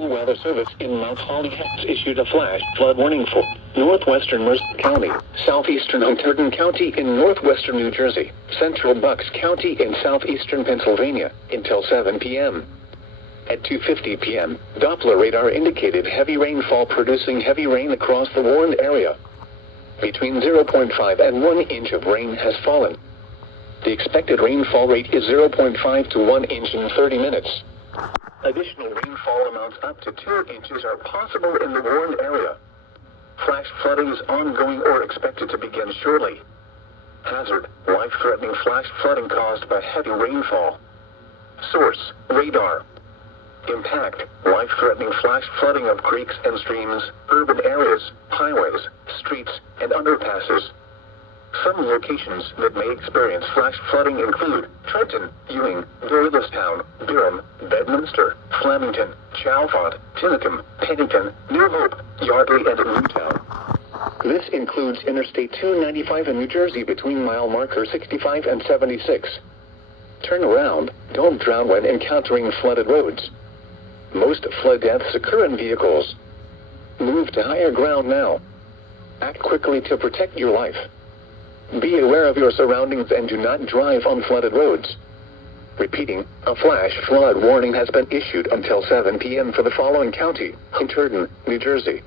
Weather Service in Mount Holly has issued a flash flood warning for northwestern Mercer County, southeastern Hunterdon County in northwestern New Jersey, central Bucks County in southeastern Pennsylvania until 7 p.m. At 2:50 p.m., Doppler radar indicated heavy rainfall producing heavy rain across the warned area. Between 0.5 and 1 inch of rain has fallen. The expected rainfall rate is 0.5 to 1 inch in 30 minutes. Additional rainfall amounts up to 2 inches are possible in the warned area. Flash flooding is ongoing or expected to begin shortly. Hazard: life-threatening flash flooding caused by heavy rainfall. Source: radar. Impact: life-threatening flash flooding of creeks and streams, urban areas, highways, streets, and underpasses. Some locations that may experience flash flooding include Trenton, Ewing, Doylestown, Durham, Bedminster, Flemington, Chalfont, Tinicum, Pennington, New Hope, Yardley, and Newtown. This includes Interstate 295 in New Jersey between mile marker 65 and 76. Turn around, don't drown when encountering flooded roads. Most flood deaths occur in vehicles. Move to higher ground now. Act quickly to protect your life. Be aware of your surroundings and do not drive on flooded roads. Repeating, a flash flood warning has been issued until 7 p.m. for the following county: Hunterdon, New Jersey,